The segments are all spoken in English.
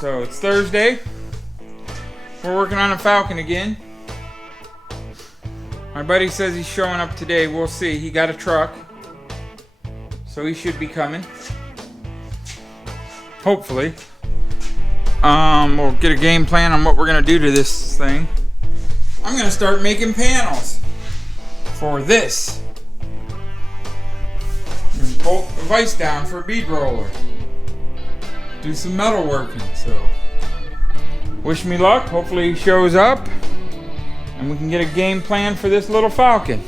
So it's Thursday. We're working on a Falcon again. My buddy says he's showing up today. We'll see. He got a truck, so he should be coming. Hopefully. We'll get a game plan on what we're gonna do to this thing. I'm gonna start making panels for this. And bolt the vise down for a bead roller. Do some metal working, so wish me luck. Hopefully he shows up and we can get a game plan for this little Falcon.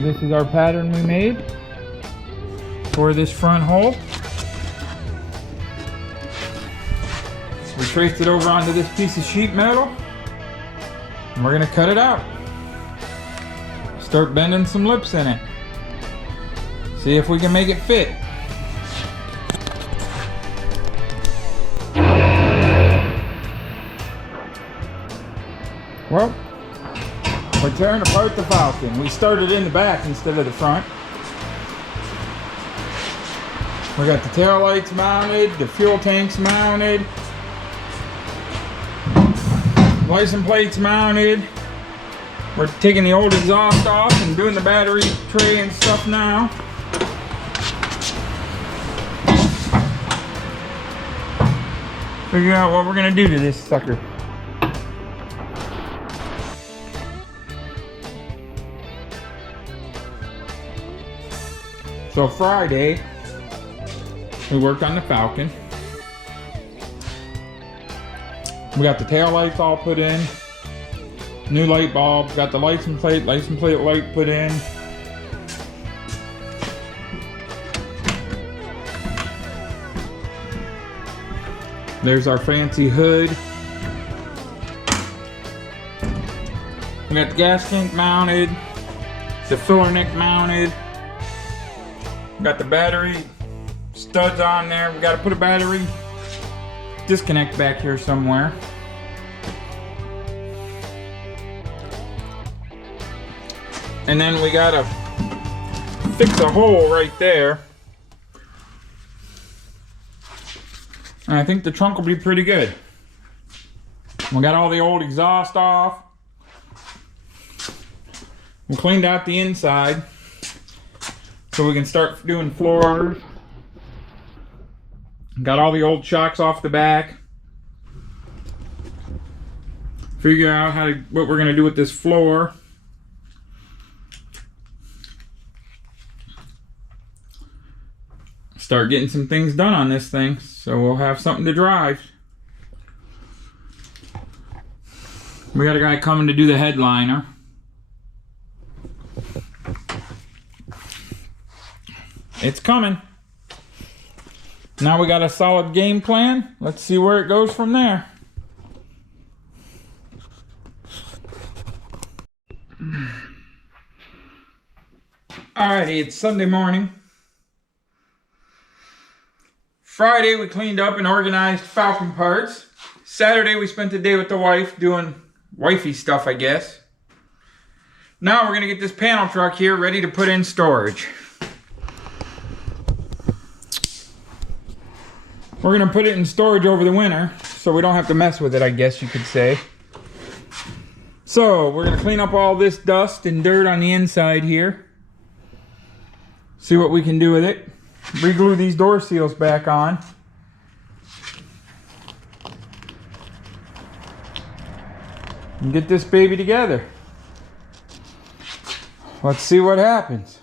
This is our pattern we made for this front hole. We traced it over onto this piece of sheet metal and we're gonna cut it out. Start bending some lips in it. See if we can make it fit. Well, we're tearing apart the Falcon. We started in the back instead of the front. We got the tail lights mounted, the fuel tanks mounted, license plates mounted. We're taking the old exhaust off and doing the battery tray and stuff now. Figure out what we're gonna do to this sucker. So Friday, we worked on the Falcon. We got the tail lights all put in. New light bulb. Got the license plate light put in. There's our fancy hood. We got the gas tank mounted. The filler neck mounted. Got the battery studs on there. We got to put a battery disconnect back here somewhere. And then we got to fix a hole right there. And I think the trunk will be pretty good. We got all the old exhaust off. We cleaned out the inside, so we can start doing floors. Got all the old shocks off the back. Figure out what we're gonna do with this floor. Start getting some things done on this thing, so we'll have something to drive. We got a guy coming to do the headliner. It's coming. Now we got a solid game plan. Let's see where it goes from there. Alrighty, it's Sunday morning. Friday we cleaned up and organized Falcon parts. Saturday we spent the day with the wife doing wifey stuff, I guess. Now we're gonna get this panel truck here ready to put in storage. We're gonna put it in storage over the winter, so we don't have to mess with it, I guess you could say. So, we're gonna clean up all this dust and dirt on the inside here. See what we can do with it. Re-glue these door seals back on. And get this baby together. Let's see what happens.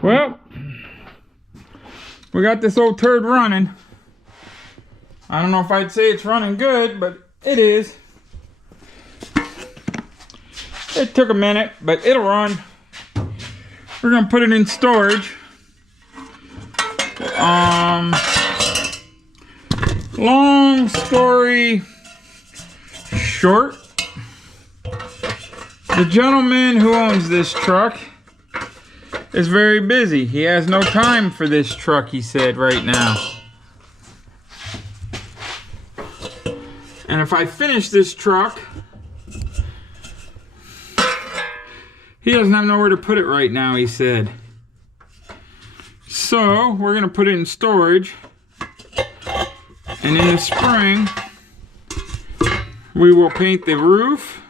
Well, we got this old turd running. I don't know if I'd say it's running good, but it is. It took a minute, but it'll run. We're gonna put it in storage. Long story short, the gentleman who owns this truck is very busy. He has no time for this truck, he said, right now. And if I finish this truck, he doesn't have nowhere to put it right now, he said. So we're gonna put it in storage, and in the spring we will paint the roof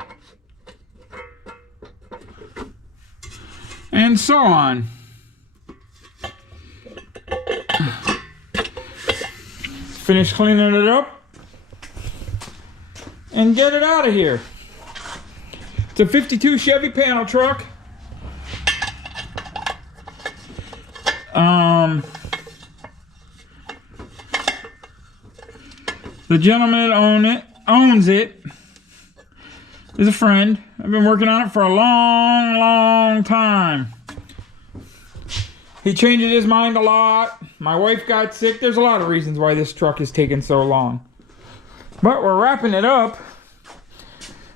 and so on. Finish cleaning it up and get it out of here. It's a 52 Chevy Panel truck. The gentleman that owns it is a friend. I've been working on it for a long time. He changes his mind a lot. My wife got sick. There's a lot of reasons why this truck is taking so long. But we're wrapping it up.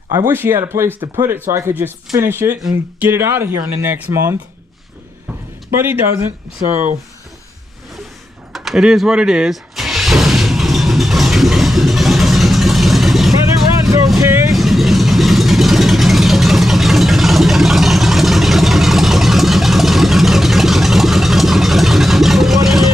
I wish he had a place to put it so I could just finish it and get it out of here in the next month. But he doesn't, so it is what it is. But it runs okay. For what it is.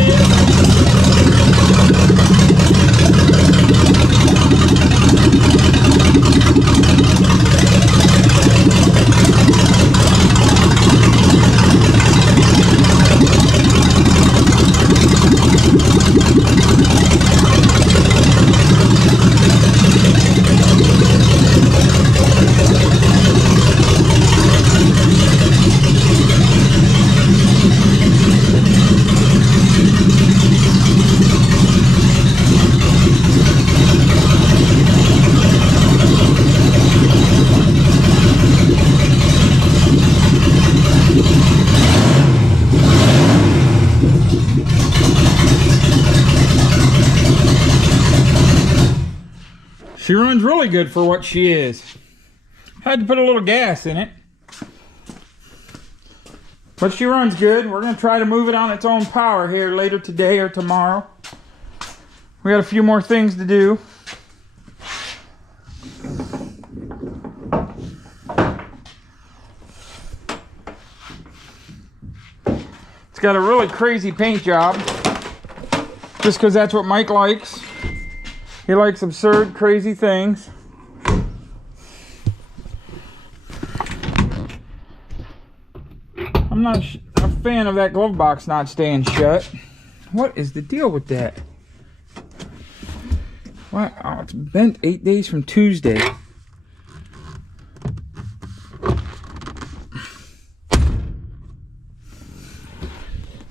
She runs really good for what she is. Had to put a little gas in it. But she runs good. We're going to try to move it on its own power here later today or tomorrow. We got a few more things to do. It's got a really crazy paint job. Just because that's what Mike likes. He likes absurd, crazy things. I'm not a fan of that glove box not staying shut. What is the deal with that? Why? Oh, it's bent 8 days from Tuesday.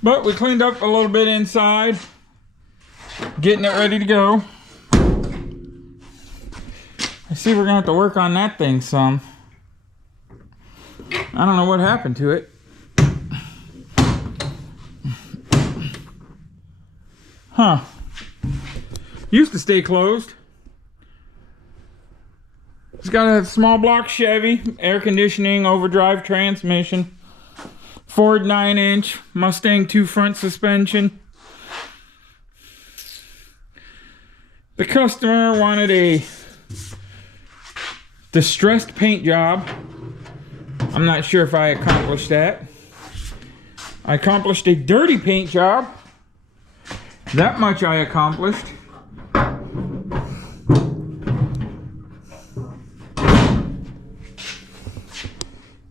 But we cleaned up a little bit inside. Getting it ready to go. I see we're gonna have to work on that thing some. I don't know what happened to it. Huh. Used to stay closed. It's got a small block Chevy, air conditioning, overdrive transmission, Ford 9-inch, Mustang 2 front suspension. The customer wanted a distressed paint job. I'm not sure if I accomplished that. I accomplished a dirty paint job. That much I accomplished.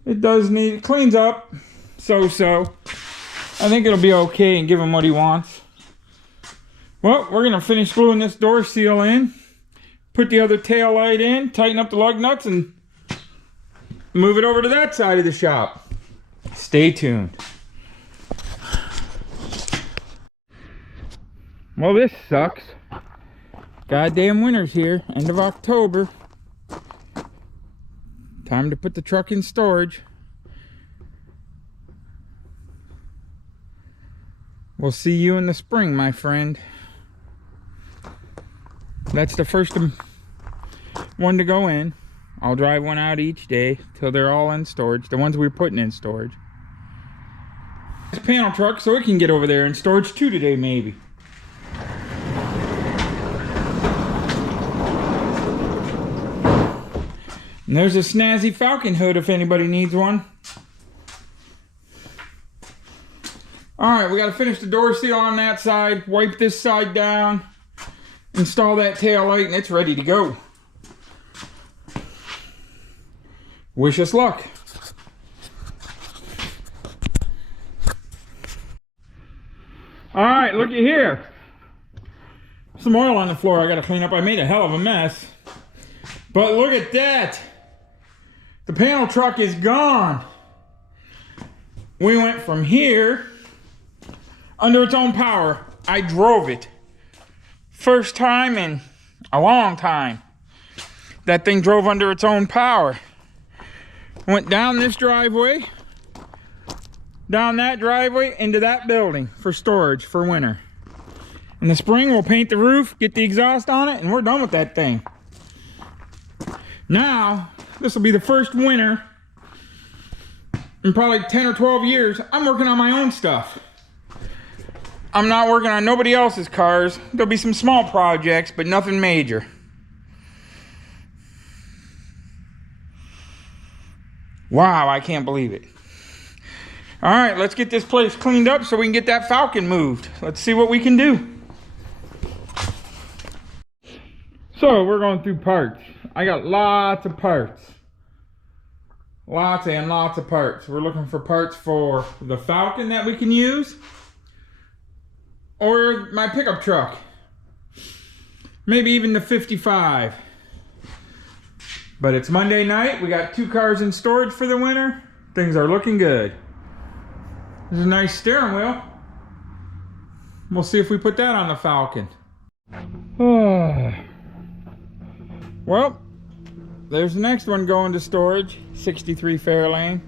It does need, it cleans up so. I think it'll be okay and give him what he wants. Well, we're gonna finish gluing this door seal in. Put the other tail light in, tighten up the lug nuts, and move it over to that side of the shop. Stay tuned. Well, this sucks. Goddamn winter's here, end of October. Time to put the truck in storage. We'll see you in the spring, my friend. That's the first one to go in. I'll drive one out each day till they're all in storage. The ones we're putting in storage. This panel truck, so it can get over there in storage too today, maybe. And there's a snazzy Falcon hood if anybody needs one. All right, we got to finish the door seal on that side, wipe this side down, install that tail light, and it's ready to go. Wish us luck. All right, looky here. Some oil on the floor I got to clean up. I made a hell of a mess. But look at that. The panel truck is gone. We went from here under its own power. I drove it. First time in a long time. That thing drove under its own power. Went down this driveway, down that driveway, into that building for storage for winter. In the spring, we'll paint the roof, get the exhaust on it, and we're done with that thing. Now, this will be the first winter in probably 10 or 12 years I'm working on my own stuff. I'm not working on nobody else's cars. There'll be some small projects, but nothing major. Wow, I can't believe it. All right, let's get this place cleaned up so we can get that Falcon moved. Let's see what we can do. So we're going through parts. I got lots of parts. Lots and lots of parts. We're looking for parts for the Falcon that we can use, or my pickup truck. Maybe even the 55. But it's Monday night. We got 2 cars in storage for the winter. Things are looking good. There's a nice steering wheel. We'll see if we put that on the Falcon. Well, there's the next one going to storage. 63 Fairlane.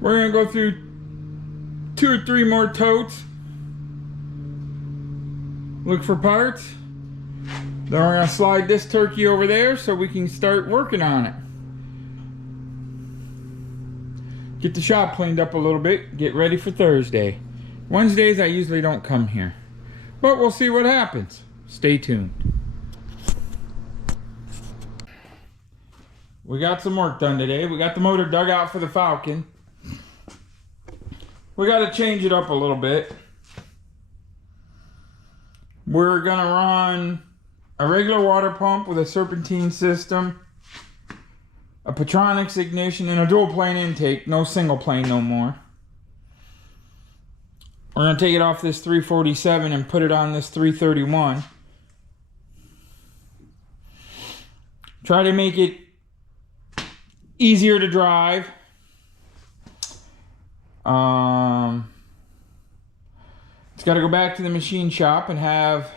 We're going to go through 2 or 3 more totes. Look for parts. Then we're going to slide this turkey over there so we can start working on it. Get the shop cleaned up a little bit. Get ready for Thursday. Wednesdays I usually don't come here. But we'll see what happens. Stay tuned. We got some work done today. We got the motor dug out for the Falcon. We got to change it up a little bit. We're going to run a regular water pump with a serpentine system, a Petronix ignition, and a dual plane intake. No single plane no more. We're going to take it off this 347 and put it on this 331. Try to make it easier to drive. It's got to go back to the machine shop and have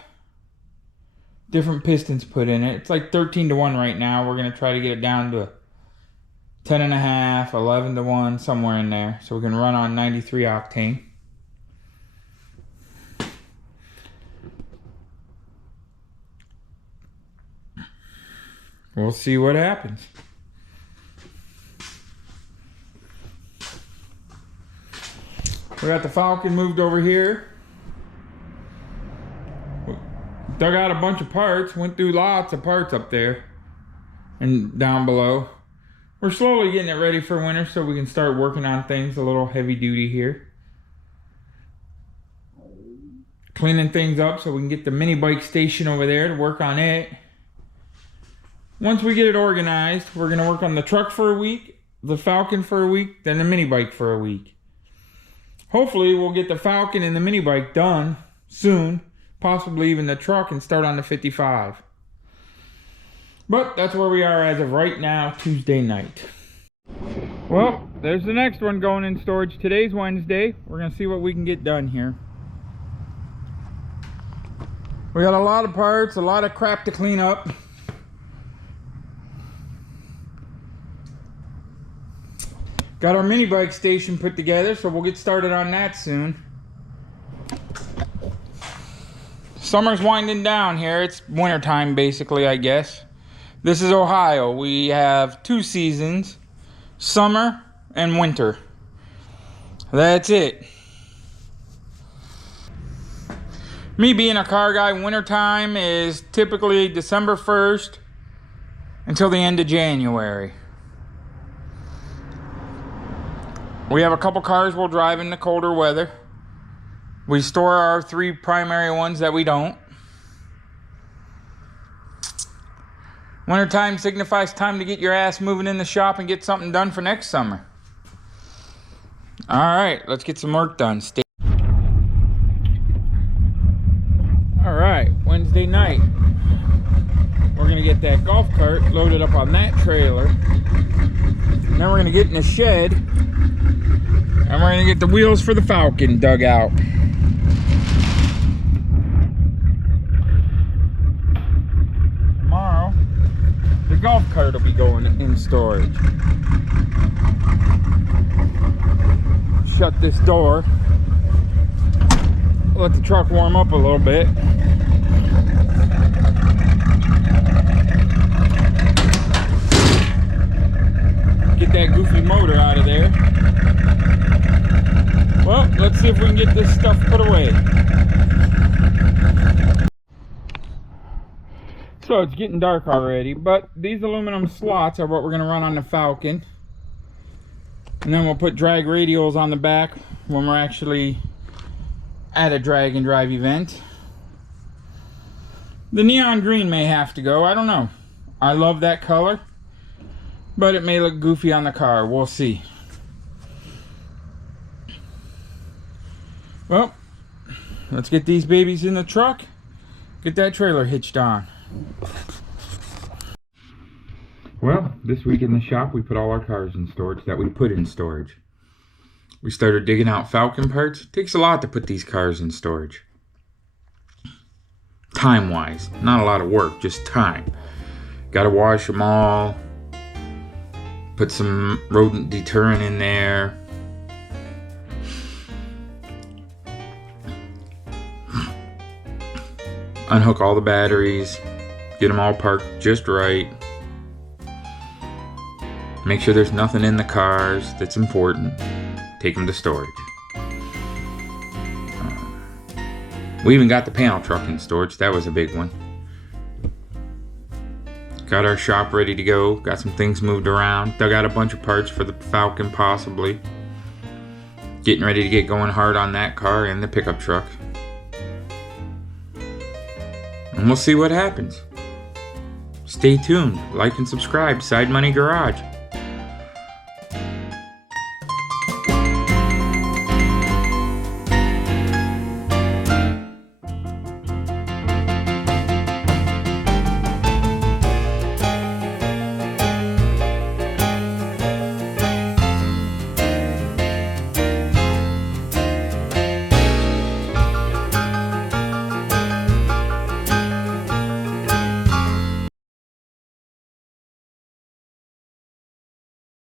different pistons put in it. It's like 13-to-1 right now. We're going to try to get it down to 10.5, 11-to-1, somewhere in there, so we can run on 93 octane. We'll see what happens. We got the Falcon moved over here. Dug out a bunch of parts, went through lots of parts up there and down below. We're slowly getting it ready for winter so we can start working on things a little heavy duty here. Cleaning things up so we can get the mini bike station over there to work on it. Once we get it organized, we're going to work on the truck for a week, the Falcon for a week, then the mini bike for a week. Hopefully we'll get the Falcon and the mini bike done soon, possibly even the truck, and start on the 55. But that's where we are as of right now, Tuesday night. Well, there's the next one going in storage. Today's Wednesday. We're going to see what we can get done here. We got a lot of parts, a lot of crap to clean up. Got our mini bike station put together, so we'll get started on that soon. Summer's winding down here. It's wintertime basically, I guess. This is Ohio. We have 2 seasons, summer and winter. That's it. Me being a car guy, wintertime is typically December 1st until the end of January. We have a couple cars we'll drive in the colder weather. We store our 3 primary ones that we don't. Wintertime signifies time to get your ass moving in the shop and get something done for next summer. All right, let's get some work done. All right, Wednesday night. We're gonna get that golf cart loaded up on that trailer. And then we're gonna get in the shed and we're gonna get the wheels for the Falcon dug out. Tomorrow, the golf cart will be going in storage. Shut this door. Let the truck warm up a little bit. Get that goofy motor out of there. Well, let's see if we can get this stuff put away. So it's getting dark already, but these aluminum slots are what we're gonna run on the Falcon. And then we'll put drag radials on the back when we're actually at a drag and drive event. The neon green may have to go, I don't know. I love that color, but it may look goofy on the car, we'll see. Well, let's get these babies in the truck, get that trailer hitched on. Well, this week in the shop we put all our cars in storage that we put in storage. We started digging out Falcon parts. It takes a lot to put these cars in storage. Time-wise, not a lot of work, just time. Gotta wash them all. Put some rodent deterrent in there. Unhook all the batteries. Get them all parked just right. Make sure there's nothing in the cars that's important. Take them to storage. We even got the panel truck in storage. That was a big one. Got our shop ready to go. Got some things moved around. Dug out a bunch of parts for the Falcon possibly. Getting ready to get going hard on that car and the pickup truck. And we'll see what happens. Stay tuned. Like and subscribe. Side Money Garage.